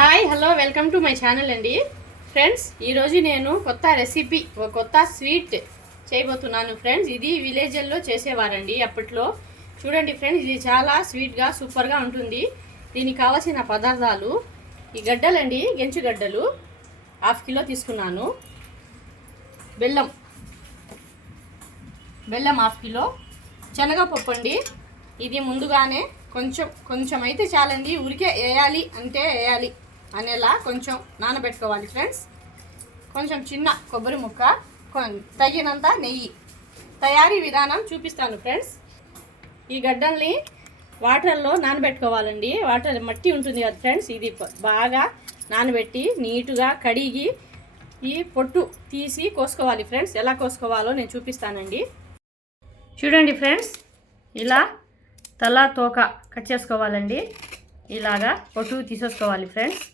Hi hello welcome to my channel అండి friends. ఈరోజు నేను కొత్త రెసిపీ కొత్త స్వీట్ చేయబోతున్నాను ఫ్రెండ్స్. ఇది విలేజ్ల్లో చేసేవారండి అప్పట్లో. చూడండి ఫ్రెండ్స్, ఇది చాలా స్వీట్గా సూపర్గా ఉంటుంది. దీనికి కావాల్సిన పదార్థాలు ఈ గడ్డలండి, గెంచు గడ్డలు 1/2 కిలో తీసుకున్నాను. బెల్లం 1/2 కిలో. శనగపప్పు అండి, ఇది ముందుగానే కొంచెం అయితే చాలండి, ఊరికే వేయాలి అంటే వేయాలి అనేలా కొంచెం నానబెట్టుకోవాలి ఫ్రెండ్స్. కొంచెం చిన్న కొబ్బరి ముక్క, తగినంత నెయ్యి. తయారీ విధానం చూపిస్తాను ఫ్రెండ్స్. ఈ గడ్డల్ని వాటర్లో నానబెట్టుకోవాలండి. వాటర్ మట్టి ఉంటుంది కదా ఫ్రెండ్స్, ఇది బాగా నానబెట్టి నీటుగా కడిగి ఈ పొట్టు తీసి కోసుకోవాలి ఫ్రెండ్స్. ఎలా కోసుకోవాలో నేను చూపిస్తానండి. చూడండి ఫ్రెండ్స్, ఇలా తల తోక కట్ చేసుకోవాలండి. ఇలాగా పొట్టు తీసేసుకోవాలి ఫ్రెండ్స్.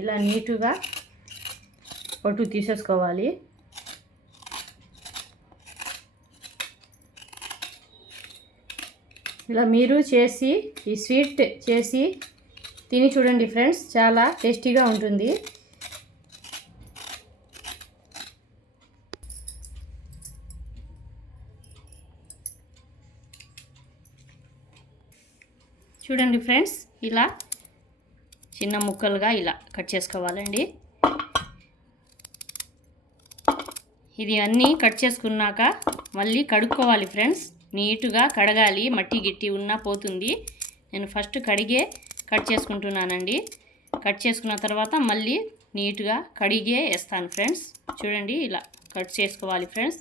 ఇలా నీటుగా పొట్టు తీసేసుకోవాలి. ఇలా మీరు చేసి ఈ స్వీట్ చేసి తిని చూడండి ఫ్రెండ్స్, చాలా టేస్టీగా ఉంటుంది. చూడండి ఫ్రెండ్స్, ఇలా చిన్న ముక్కలుగా ఇలా కట్ చేసుకోవాలండి. ఇది అన్నీ కట్ చేసుకున్నాక మళ్ళీ కడుక్కోవాలి ఫ్రెండ్స్. నీటుగా కడగాలి, మట్టి గిట్టి ఉన్నా పోతుంది. నేను ఫస్ట్ కడిగే కట్ చేసుకుంటున్నానండి. కట్ చేసుకున్న తర్వాత మళ్ళీ నీటుగా కడిగే వేస్తాను ఫ్రెండ్స్. చూడండి, ఇలా కట్ చేసుకోవాలి ఫ్రెండ్స్.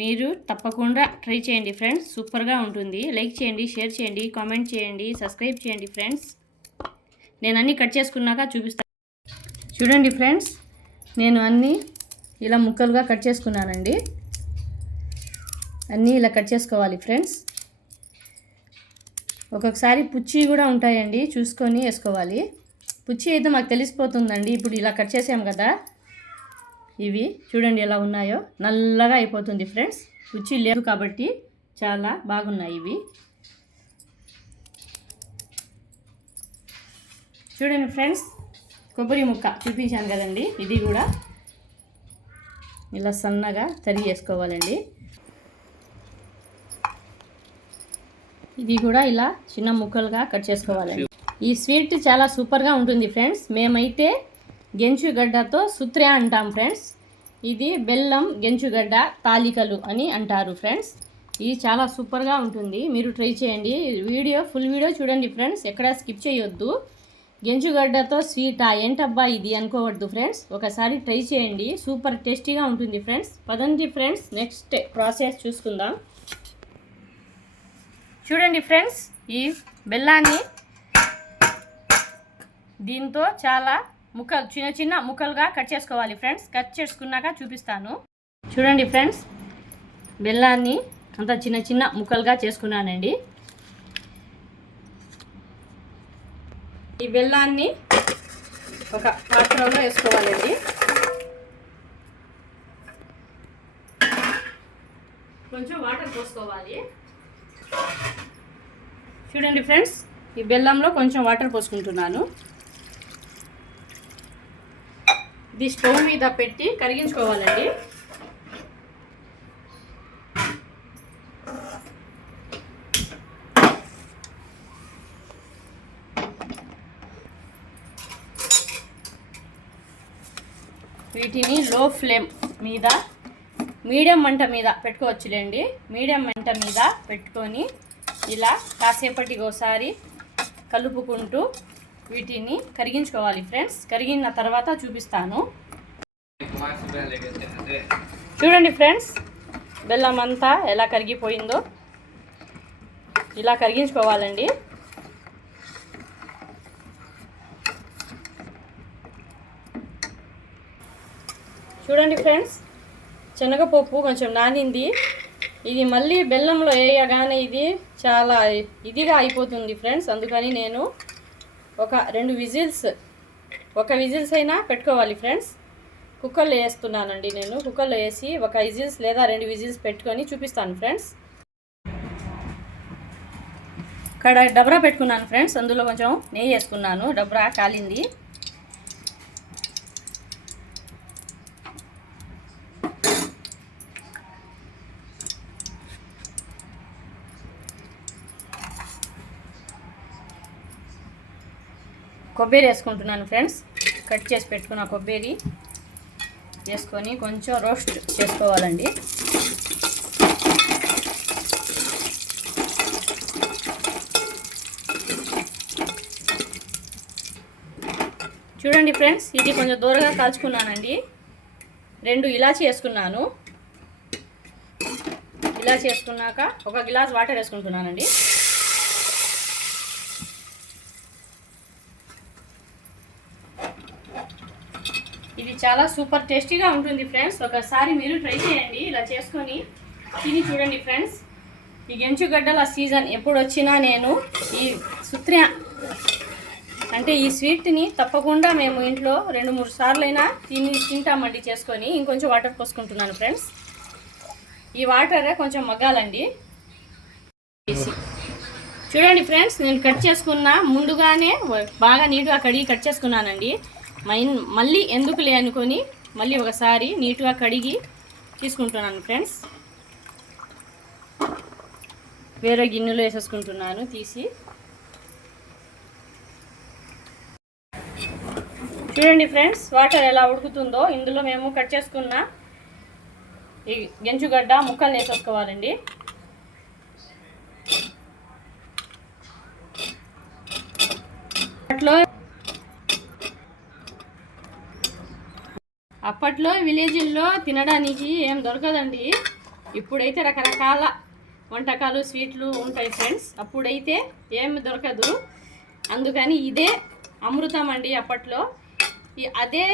మీరు తప్పకుండా ట్రై చేయండి ఫ్రెండ్స్, సూపర్గా ఉంటుంది. లైక్ చేయండి, షేర్ చేయండి, కామెంట్ చేయండి, సబ్స్క్రైబ్ చేయండి ఫ్రెండ్స్. నేను అన్నీ కట్ చేసుకున్నాక చూపిస్తాను. చూడండి ఫ్రెండ్స్, నేను అన్నీ ఇలా ముక్కలుగా కట్ చేసుకున్నానండి. అన్నీ ఇలా కట్ చేసుకోవాలి ఫ్రెండ్స్. ఒక్కొక్కసారి పుచ్చి కూడా ఉంటాయండి, చూసుకొని వేసుకోవాలి. పుచ్చి అయితే మాకు తెలిసిపోతుందండి. ఇప్పుడు ఇలా కట్ చేసాం కదా, ఇవి చూడండి ఎలా ఉన్నాయో, నల్లగా అయిపోతుంది ఫ్రెండ్స్. రుచి లేదు కాబట్టి చాలా బాగున్నాయి ఇవి. చూడండి ఫ్రెండ్స్, కొబ్బరి ముక్క చూపించాను కదండి, ఇది కూడా ఇలా సన్నగా తరిగి వేసుకోవాలండి. ఇది కూడా ఇలా చిన్న ముక్కలుగా కట్ చేసుకోవాలండి. ఈ స్వీట్ చాలా సూపర్గా ఉంటుంది ఫ్రెండ్స్. మేమైతే గెంచుగడ్డతో సుత్ర్యా అంటాం ఫ్రెండ్స్. ఇది బెల్లం గెంచుగడ్డ తాలికలు అని అంటారు ఫ్రెండ్స్. ఇది చాలా సూపర్గా ఉంటుంది, మీరు ట్రై చేయండి. ఫుల్ వీడియో చూడండి ఫ్రెండ్స్, ఎక్కడా స్కిప్ చేయొద్దు. గెంచుగడ్డతో స్వీటా ఏంటబ్బా ఇది అనుకోవద్దు ఫ్రెండ్స్, ఒకసారి ట్రై చేయండి, సూపర్ టేస్టీగా ఉంటుంది ఫ్రెండ్స్. పదండి ఫ్రెండ్స్, నెక్స్ట్ ప్రాసెస్ చూసుకుందాం. చూడండి ఫ్రెండ్స్, ఈ బెల్లాన్ని దీంతో చాలా చిన్న చిన్న ముక్కలుగా కట్ చేసుకోవాలి ఫ్రెండ్స్. కట్ చేసుకున్నాక చూపిస్తాను. చూడండి ఫ్రెండ్స్, బెల్లాన్ని అంత చిన్న చిన్న ముక్కలుగా చేసుకున్నానండి. ఈ బెల్లాన్ని ఒక పాత్రలో వేసుకోవాలండి. కొంచెం వాటర్ పోసుకోవాలి. చూడండి ఫ్రెండ్స్, ఈ బెల్లంలో కొంచెం వాటర్ పోసుకుంటున్నాను. ఇది స్టవ్ మీద పెట్టి కరిగించుకోవాలండి. వీటిని లో ఫ్లేమ్ మీద, మీడియం మంట మీద పెట్టుకోవచ్చులేండి. మీడియం మంట మీద పెట్టుకొని ఇలా కాసేపటికి ఒకసారి కలుపుకుంటూ వీటిని కరిగించుకోవాలి ఫ్రెండ్స్. కరిగిన తర్వాత చూపిస్తాను. చూడండి ఫ్రెండ్స్, బెల్లం అంతా ఎలా కరిగిపోయిందో ఇలా కరిగించుకోవాలండి. చూడండి ఫ్రెండ్స్, శనగపప్పు కొంచెం నానింది. ఇది మళ్ళీ బెల్లంలో వేయగానే ఇది చాలా ఇదిగా అయిపోతుంది ఫ్రెండ్స్. అందుకని నేను ఒక 2 విజిల్స్, ఒక విజిల్స్ అయినా పెట్టుకోవాలి ఫ్రెండ్స్. కుక్కర్లో వేస్తున్నానండి నేను. కుక్కర్లో వేసి ఒక విజిల్స్ లేదా 2 విజిల్స్ పెట్టుకొని చూపిస్తాను ఫ్రెండ్స్. డబరా పెట్టుకున్నాను ఫ్రెండ్స్. అందులో కొంచెం నెయ్యి వేసుకున్నాను. డబరా కాలింది. కొబ్బరి వేసుకుంటున్నాను ఫ్రెండ్స్. కట్ చేసి పెట్టుకున్న కొబ్బరి వేసుకొని కొంచెం రోస్ట్ చేసుకోవాలండి. చూడండి ఫ్రెండ్స్, ఇది కొంచెం దూరగా కాల్చుకున్నానండి. 2 ఇలాచి వేసుకున్నాను. ఇలాచి వేసుకున్నాక 1 గ్లాస్ వాటర్ వేసుకుంటున్నానండి. ఇది చాలా సూపర్ టేస్టీగా ఉంటుంది ఫ్రెండ్స్. ఒకసారి మీరు ట్రై చేయండి ఇలా చేసుకొని తిని చూడండి ఫ్రెండ్స్. ఈ గెంచుగడ్డల సీజన్ ఎప్పుడు వచ్చినా నేను ఈ సుత్ర్య అంటే ఈ స్వీట్ని తప్పకుండా మేము ఇంట్లో 2-3 సార్లైనా తింటామండి చేసుకొని. ఇంకొంచెం వాటర్ పోసుకుంటున్నాను ఫ్రెండ్స్. ఈ వాటర్ కొంచెం మగ్గాలండి. చూడండి ఫ్రెండ్స్, నేను కట్ చేసుకున్న ముందుగానే బాగా నీట్గా కడిగి కట్ చేసుకున్నానండి. మళ్ళీ ఎందుకులే అనుకొని మళ్ళీ ఒకసారి నీట్గా కడిగి తీసుకుంటున్నాను ఫ్రెండ్స్. వేరే గిన్నెలో వేసేసుకుంటున్నాను తీసి. చూడండి ఫ్రెండ్స్, వాటర్ ఎలా ఉడుకుతుందో. ఇందులో మేము కట్ చేసుకున్న ఈ గెంచుగడ్డ ముక్కలు వేసేసుకోవాలండి. అప్పట్లో విలేజ్ల్లో తినడానికి ఏం దొరకదండి. ఇప్పుడైతే రకరకాల వంటకాలు స్వీట్లు ఉంటాయి ఫ్రెండ్స్. అప్పుడైతే ఏమి దొరకదు. అందుకని ఇదే అమృతం అండి అప్పట్లో. అదే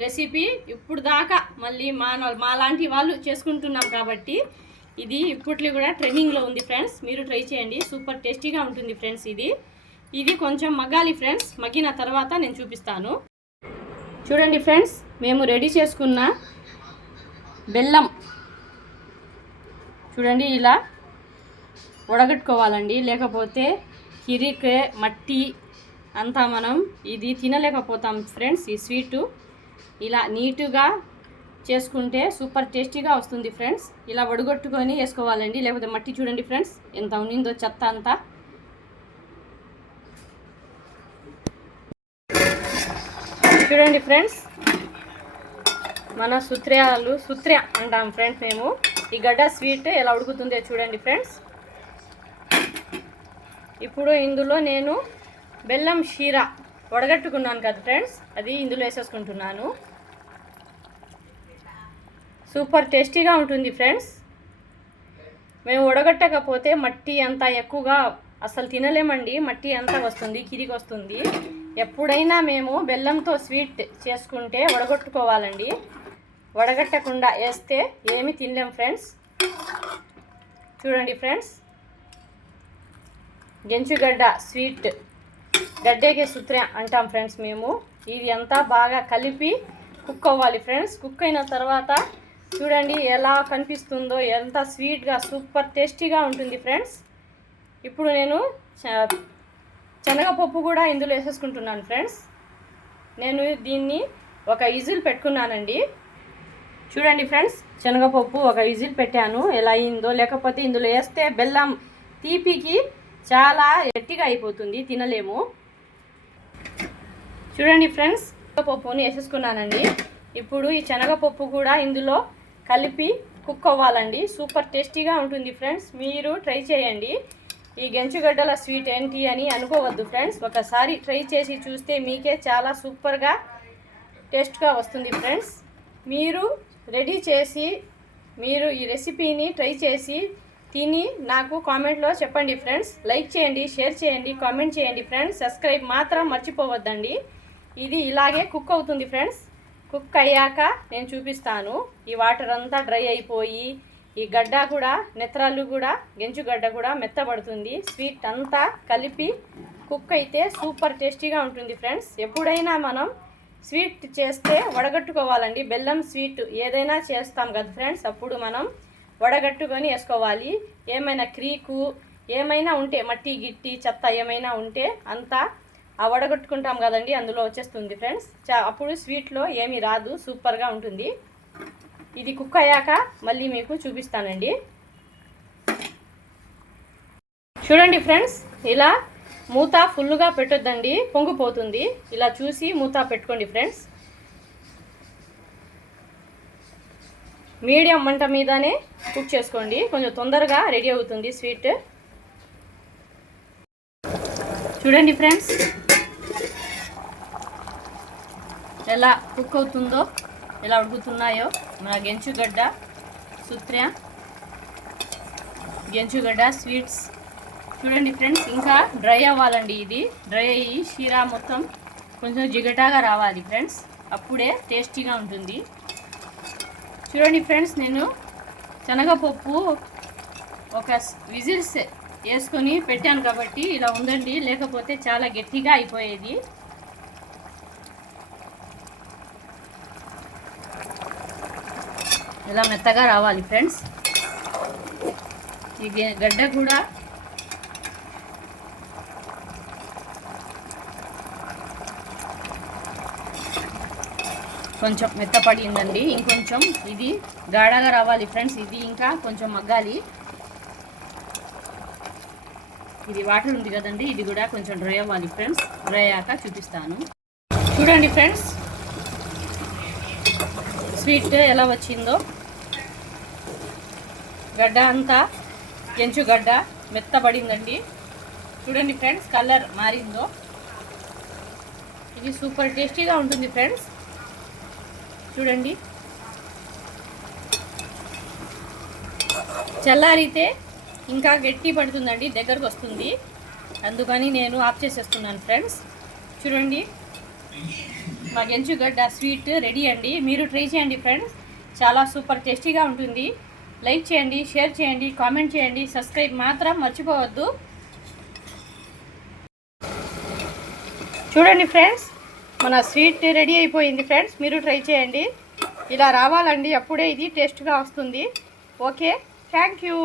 రెసిపీ ఇప్పుడు దాకా మళ్ళీ మాలాంటి వాళ్ళు చేసుకుంటున్నాం కాబట్టి ఇది ఇప్పట్లో కూడా ట్రెండింగ్లో ఉంది ఫ్రెండ్స్. మీరు ట్రై చేయండి, సూపర్ టేస్టీగా ఉంటుంది ఫ్రెండ్స్. ఇది కొంచెం మగ్గాలి ఫ్రెండ్స్. మగ్గిన తర్వాత నేను చూపిస్తాను. చూడండి ఫ్రెండ్స్, మేము రెడీ చేసుకున్న బెల్లం చూడండి ఇలా వడగట్టుకోవాలండి. లేకపోతే కిరికే మట్టి అంతా మనం ఇది తినలేకపోతాం ఫ్రెండ్స్. ఈ స్వీటు ఇలా నీట్గా చేసుకుంటే సూపర్ టేస్టీగా వస్తుంది ఫ్రెండ్స్. ఇలా వడగొట్టుకొని వేసుకోవాలండి. లేకపోతే మట్టి చూడండి ఫ్రెండ్స్ ఎంత ఉన్నిందో చెత్త అంతా. చూడండి ఫ్రెండ్స్, మన సుత్ర్య అంటాం ఫ్రెండ్స్ మేము. ఈ గడ్డ స్వీట్ ఎలా ఉడుకుతుందో చూడండి ఫ్రెండ్స్. ఇప్పుడు ఇందులో నేను బెల్లం షీర వడగట్టుకున్నాను కదా ఫ్రెండ్స్, అది ఇందులో వేసేసుకుంటున్నాను. సూపర్ టేస్టీగా ఉంటుంది ఫ్రెండ్స్. మేము వడగట్టకపోతే మట్టి అంతా ఎక్కువగా అసలు తినలేమండి. మట్టి అంతా వస్తుంది, కిరికి వస్తుంది. ఎప్పుడైనా మేము బెల్లంతో స్వీట్ చేసుకుంటే వడగొట్టుకోవాలండి. వడగట్టకుండా వేస్తే ఏమి తినలేం ఫ్రెండ్స్. చూడండి ఫ్రెండ్స్, గెంచుగడ్డ స్వీట్ గడ్డేకే సుత్ర అంటాం ఫ్రెండ్స్ మేము. ఇది అంతా బాగా కలిపి కుక్ అవ్వాలి ఫ్రెండ్స్. కుక్ అయిన తర్వాత చూడండి ఎలా కనిపిస్తుందో, ఎంత స్వీట్గా సూపర్ టేస్టీగా ఉంటుంది ఫ్రెండ్స్. ఇప్పుడు నేను శనగపప్పు కూడా ఇందులో వేసేసుకుంటున్నాను ఫ్రెండ్స్. నేను దీన్ని 1 విజిల్ పెట్టుకున్నానండి. చూడండి ఫ్రెండ్స్, శనగపప్పు 1 విజిల్ పెట్టాను. ఎలా అయిందో. లేకపోతే ఇందులో వేస్తే బెల్లం తీపికి చాలా గట్టిగా అయిపోతుంది, తినలేము. చూడండి ఫ్రెండ్స్, శనగపప్పుని వేసేసుకున్నానండి. ఇప్పుడు ఈ శనగపప్పు కూడా ఇందులో కలిపి కుక్ అవ్వాలండి. సూపర్ టేస్టీగా ఉంటుంది ఫ్రెండ్స్. మీరు ట్రై చేయండి. ఈ గెంచుగడ్డల స్వీట్ ఏంటి అని అనుకోవద్దు ఫ్రెండ్స్. ఒకసారి ట్రై చేసి చూస్తే మీకే చాలా సూపర్గా టేస్ట్గా వస్తుంది ఫ్రెండ్స్. మీరు రెడీ చేసి మీరు ఈ రెసిపీని ట్రై చేసి తిని నాకు కామెంట్లో చెప్పండి ఫ్రెండ్స్. లైక్ చేయండి, షేర్ చేయండి, కామెంట్ చేయండి ఫ్రెండ్స్. సబ్స్క్రైబ్ మాత్రం మర్చిపోవద్దండి. ఇది ఇలాగే కుక్ అవుతుంది ఫ్రెండ్స్. కుక్ అయ్యాక నేను చూపిస్తాను. ఈ వాటర్ అంతా డ్రై అయిపోయి ఈ గడ్డ కూడా నెత్రాలు కూడా గెంచుగడ్డ కూడా మెత్తబడుతుంది. స్వీట్ అంతా కలిపి కుక్ అయితే సూపర్ టేస్టీగా ఉంటుంది ఫ్రెండ్స్. ఎప్పుడైనా మనం స్వీట్ చేస్తే వడగట్టుకోవాలండి. బెల్లం స్వీట్ ఏదైనా చేస్తాం కదా ఫ్రెండ్స్, అప్పుడు మనం వడగట్టుకొని వేసుకోవాలి. ఏమైనా క్రీకు ఏమైనా ఉంటే మట్టి గిట్టి చెత్త ఏమైనా ఉంటే అంతా ఆ వడగొట్టుకుంటాం కదండి, అందులో వచ్చేస్తుంది ఫ్రెండ్స్. అప్పుడు స్వీట్లో ఏమీ రాదు, సూపర్గా ఉంటుంది. ఇది కుక్ అయ్యాక మళ్ళీ మీకు చూపిస్తానండి. చూడండి ఫ్రెండ్స్, ఇలా మూత ఫుల్గా పెట్టొద్దండి, పొంగిపోతుంది. ఇలా చూసి మూత పెట్టుకోండి ఫ్రెండ్స్. మీడియం మంట మీదనే కుక్ చేసుకోండి, కొంచెం తొందరగా రెడీ అవుతుంది స్వీట్. చూడండి ఫ్రెండ్స్ ఎలా కుక్ అవుతుందో, ఎలా ఉడుకుతున్నాయో మన గెంచుగడ్డ సుత్ర్య గెంచుగడ్డ స్వీట్స్. చూడండి ఫ్రెండ్స్, ఇంకా డ్రై అవ్వాలండి. ఇది డ్రై అయ్యి షీరా మొత్తం కొంచెం జిగటాగా రావాలి ఫ్రెండ్స్, అప్పుడే టేస్టీగా ఉంటుంది. చూడండి ఫ్రెండ్స్, నేను శనగపప్పు ఒక విజిల్స్ వేసుకొని పెట్టాను కాబట్టి ఇలా ఉందండి, లేకపోతే చాలా గట్టిగా అయిపోయేది. ఇలా మెత్తగా రావాలి ఫ్రెండ్స్. ఈ గడ్డ కూడా కొంచెం మెత్తపడిందండి, ఇంకొంచెం ఇది గాఢగా రావాలి ఫ్రెండ్స్. ఇది ఇంకా కొంచెం మగ్గాలి. ఇది వాటర్ ఉంది కదండి, ఇది కూడా కొంచెం డ్రై అవ్వాలి ఫ్రెండ్స్. డ్రై అయ్యాక చూపిస్తాను. చూడండి ఫ్రెండ్స్, స్వీట్ ఎలా వచ్చిందో. గడ్డ అంతా గెంచుగడ్డ మెత్తబడిందండి. చూడండి ఫ్రెండ్స్, కలర్ మారిందో. ఇది సూపర్ టేస్టీగా ఉంటుంది ఫ్రెండ్స్. చూడండి, చల్లారితే ఇంకా గట్టి పడుతుందండి, దగ్గరకు వస్తుంది. అందుకని నేను ఆఫ్ చేసేస్తున్నాను ఫ్రెండ్స్. చూడండి, మా గెంచుగడ్డ స్వీట్ రెడీ అండి. మీరు ట్రై చేయండి ఫ్రెండ్స్, చాలా సూపర్ టేస్టీగా ఉంటుంది. లైక్ చేయండి, షేర్ చేయండి, కామెంట్ చేయండి, సబ్స్క్రైబ్ మాత్రం మర్చిపోవద్దు. చూడండి ఫ్రెండ్స్, మన స్వీట్ రెడీ అయిపోయింది ఫ్రెండ్స్. మీరు ట్రై చేయండి, ఇలా రావాలండి, అప్పుడే ఇది టేస్ట్గా వస్తుంది. Okay, thank you.